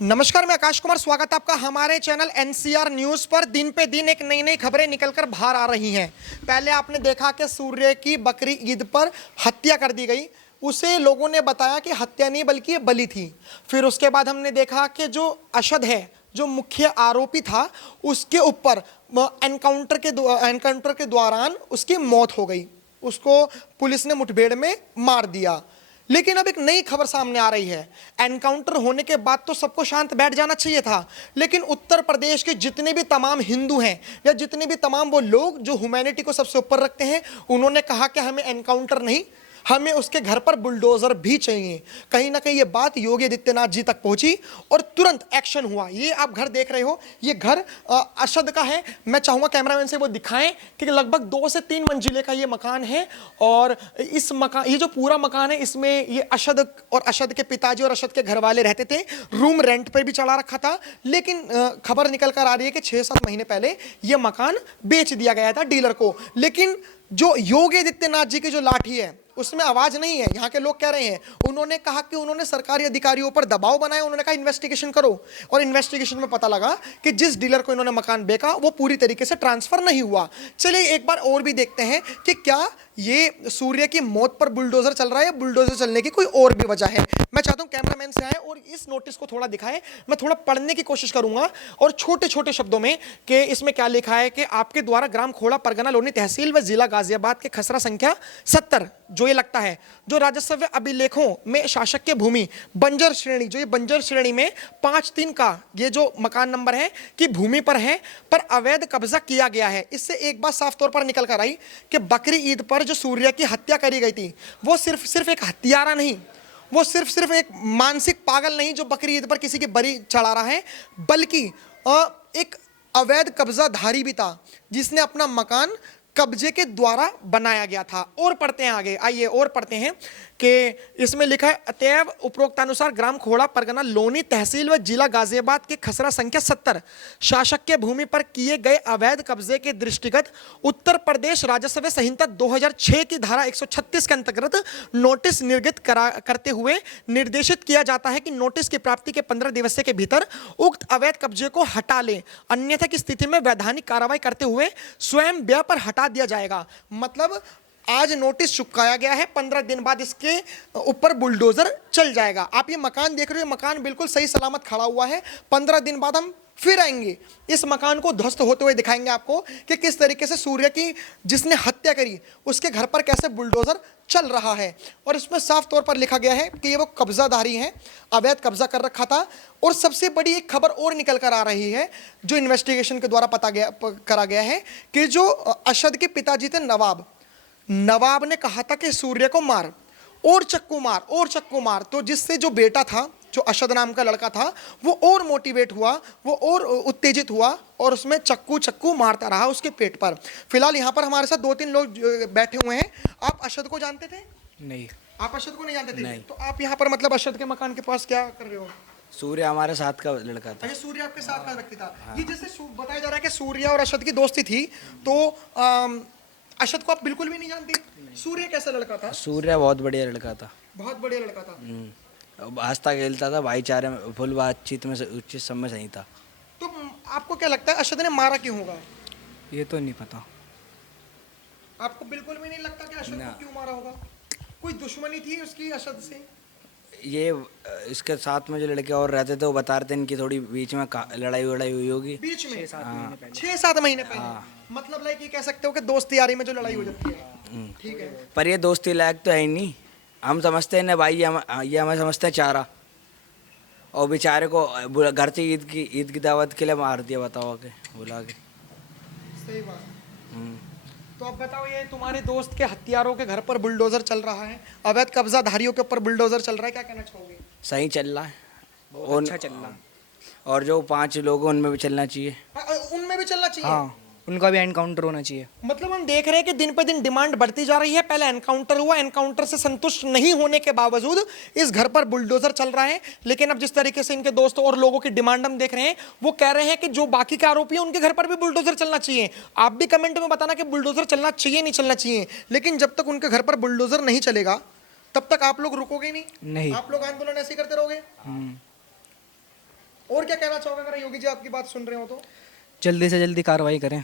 नमस्कार, मैं आकाश कुमार। स्वागत है आपका हमारे चैनल एनसीआर न्यूज़ पर। दिन पे दिन एक नई नई खबरें निकलकर बाहर आ रही हैं। पहले आपने देखा कि सूर्य की बकरी ईद पर हत्या कर दी गई, उसे लोगों ने बताया कि हत्या नहीं बल्कि ये बलि थी। फिर उसके बाद हमने देखा कि जो अशद है, जो मुख्य आरोपी था, उसके ऊपर एनकाउंटर के दौरान उसकी मौत हो गई। उसको पुलिस ने मुठभेड़ में मार दिया। लेकिन अब एक नई खबर सामने आ रही है। एनकाउंटर होने के बाद तो सबको शांत बैठ जाना चाहिए था, लेकिन उत्तर प्रदेश के जितने भी तमाम हिंदू हैं या जितने भी तमाम वो लोग जो ह्यूमैनिटी को सबसे ऊपर रखते हैं, उन्होंने कहा कि हमें एनकाउंटर नहीं, हमें उसके घर पर बुलडोजर भी चाहिए। कहीं ना कहीं ये बात योगी आदित्यनाथ जी तक पहुंची और तुरंत एक्शन हुआ। ये आप घर देख रहे हो, ये घर अशद का है। मैं चाहूंगा कैमरामैन से वो दिखाएं कि लगभग 2 से 3 मंजिले का ये मकान है। और इस मकान, ये जो पूरा मकान है, इसमें ये अशद और अशद के पिताजी और अशद के घर वाले रहते थे। रूम रेंट पर भी चढ़ा रखा था। लेकिन खबर निकल कर आ रही है कि 6-7 महीने पहले ये मकान बेच दिया गया था डीलर को। लेकिन जो योगी आदित्यनाथ जी की जो लाठी है, उसमें आवाज नहीं है। यहाँ के लोग कह रहे हैं, उन्होंने कहा कि उन्होंने सरकारी अधिकारियों पर दबाव बनाया। उन्होंने कहा इन्वेस्टिगेशन करो, और इन्वेस्टिगेशन में पता लगा कि जिस डीलर को इन्होंने मकान बेचा वो पूरी तरीके से ट्रांसफर नहीं हुआ। चलिए एक बार और भी देखते हैं कि क्या ये सूर्य की मौत पर बुलडोजर चल रहा है या बुलडोजर चलने की कोई और भी वजह है। मैं चाहता हूं कैमरामैन से आए और इस नोटिस को थोड़ा दिखाएं। मैं थोड़ा पढ़ने की कोशिश करूंगा और छोटे छोटे शब्दों में कि इसमें क्या लिखा है कि आपके द्वारा ग्राम खोड़ा, परगना लोनी तहसील व जिला गाजियाबाद के खसरा संख्या 70, जो ये लगता है, जो राजस्व अभिलेखों में शासक के भूमि बंजर श्रेणी, जो ये बंजर श्रेणी में 5-3 का ये जो मकान नंबर है कि भूमि पर है, पर अवैध कब्जा किया गया है। इससे एक बात साफ तौर पर निकल कर आई कि बकरी ईद पर जो सूर्य की हत्या करी गई थी, वो सिर्फ एक हत्यारा नहीं, वो सिर्फ एक मानसिक पागल नहीं जो बकरी ईद पर किसी की बलि चढ़ा रहा है, बल्कि एक अवैध कब्जाधारी भी था जिसने अपना मकान कब्जे के द्वारा बनाया गया था। और पढ़ते हैं आगे, आइए और पढ़ते हैं कि इसमें लिखा है, अतएव उपरोक्तानुसार ग्राम खोड़ा, परगना लोनी तहसील व जिला गाजियाबाद के खसरा संख्या 70 शासक के भूमि पर किए गए अवैध कब्जे के दृष्टिगत उत्तर प्रदेश राजस्व संहिता 2006 की धारा 136 के अंतर्गत नोटिस निर्गत करते हुए निर्देशित किया जाता है कि नोटिस की प्राप्ति के 15 दिवस के भीतर उक्त अवैध कब्जे को हटा ले, अन्यथा की स्थिति में वैधानिक कार्रवाई करते हुए स्वयं व्यय पर हटा दिया जाएगा। मतलब आज नोटिस चिपकाया गया है, 15 दिन बाद इसके ऊपर बुलडोजर चल जाएगा। आप ये मकान देख रहे हो, मकान बिल्कुल सही सलामत खड़ा हुआ है। 15 दिन बाद हम फिर आएंगे, इस मकान को ध्वस्त होते हुए दिखाएंगे आपको कि किस तरीके से सूर्य की जिसने हत्या करी उसके घर पर कैसे बुलडोजर चल रहा है। और इसमें साफ तौर पर लिखा गया है कि ये वो कब्जाधारी हैं, अवैध कब्जा कर रखा था। और सबसे बड़ी एक खबर और निकल कर आ रही है जो इन्वेस्टिगेशन के द्वारा करा गया है कि जो अशद के पिताजी थे नवाब ने कहा था कि सूर्य को मार और चक्कू मार और चक्कू मार। तो जिससे जो बेटा था, जो अशद नाम का लड़का था, वो और मोटिवेट हुआ, वो और उत्तेजित हुआ और उसमें चक्कू मारता रहा उसके पेट पर। फिलहाल यहाँ पर हमारे साथ 2-3 लोग बैठे हुए हैं। आप अशद को जानते थे? नहीं। आप अशद को नहीं जानते थे? नहीं। तो आप यहाँ पर मतलब अशद के मकान के पास क्या कर रहे हो? सूर्य हमारे साथ का लड़का था। अच्छा, सूर्य आपके साथ का व्यक्ति था। ये जैसे बताया जा रहा है कि सूर्य और अशद की दोस्ती थी, तो अशद को आप बिल्कुल भी नहीं जानते? सूर्य कैसा लड़का था? सूर्य बहुत बढ़िया लड़का था। बहुत बढ़िया लड़का था। हंसता खेलता था, भाईचारे में, फुल बातचीत में, उचित समय सही था। तो आपको क्या लगता है अशद ने मारा क्यों होगा? ये तो नहीं पता। आपको बिल्कुल भी नहीं लगता कि अशद को क्यों मारा होगा? कोई दुश्मनी थी उसकी अशद से? ये इसके साथ में जो लड़के और रहते थे वो बता रहे थे इनकी थोड़ी बीच में लड़ाई हुई होगी। बीच में 6-7 महीने पहले। मतलब लाइक ये कह सकते हो कि दोस्ती यारी में जो लड़ाई हो जाती है। ठीक है, पर ये दोस्ती लायक तो है ही नहीं। हम समझते हैं ना भाई, ये हमें समझते हैं चारा, और बेचारे को घर से ईद की दावत के लिए मार दिया, बताओ के बुला के। सही बात। तो अब बताओ, ये तुम्हारे दोस्त के हथियारों के घर पर बुलडोजर चल रहा है, अवैध कब्जाधारियों के ऊपर बुलडोजर चल रहा है, क्या कहना चाहोगे? सही चल रहा है, अच्छा चल रहा है। और जो 5 लोग हैं उनमें भी चलना चाहिए। उनमें भी चलना चाहिए। हाँ, उनका भी एनकाउंटर होना चाहिए। मतलब हम देख रहे हैं कि दिन पे दिन डिमांड बढ़ती जा रही है। पहले एनकाउंटर हुआ, एनकाउंटर से संतुष्ट नहीं होने के बावजूद इस घर पर बुलडोजर चल रहा है। लेकिन अब जिस तरीके से इनके दोस्तों और लोगों की डिमांड हम देख रहे हैं, वो कह रहे हैं कि जो बाकी के आरोपी हैं उनके घर पर भी बुलडोजर चलना चाहिए। आप भी कमेंट में बताना कि बुलडोजर चलना चाहिए नहीं चलना चाहिए। लेकिन जब तक उनके घर पर बुलडोजर नहीं चलेगा तब तक आप लोग रुकोगे नहीं। आप लोग आंदोलन ऐसे करते रहोगे। और क्या कहना चाहोगे अगर योगी जी आपकी बात सुन रहे हो तो? जल्दी से जल्दी कार्रवाई करें।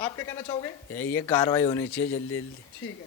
आप क्या कहना चाहोगे? ये कार्रवाई होनी चाहिए जल्दी जल्दी। ठीक है।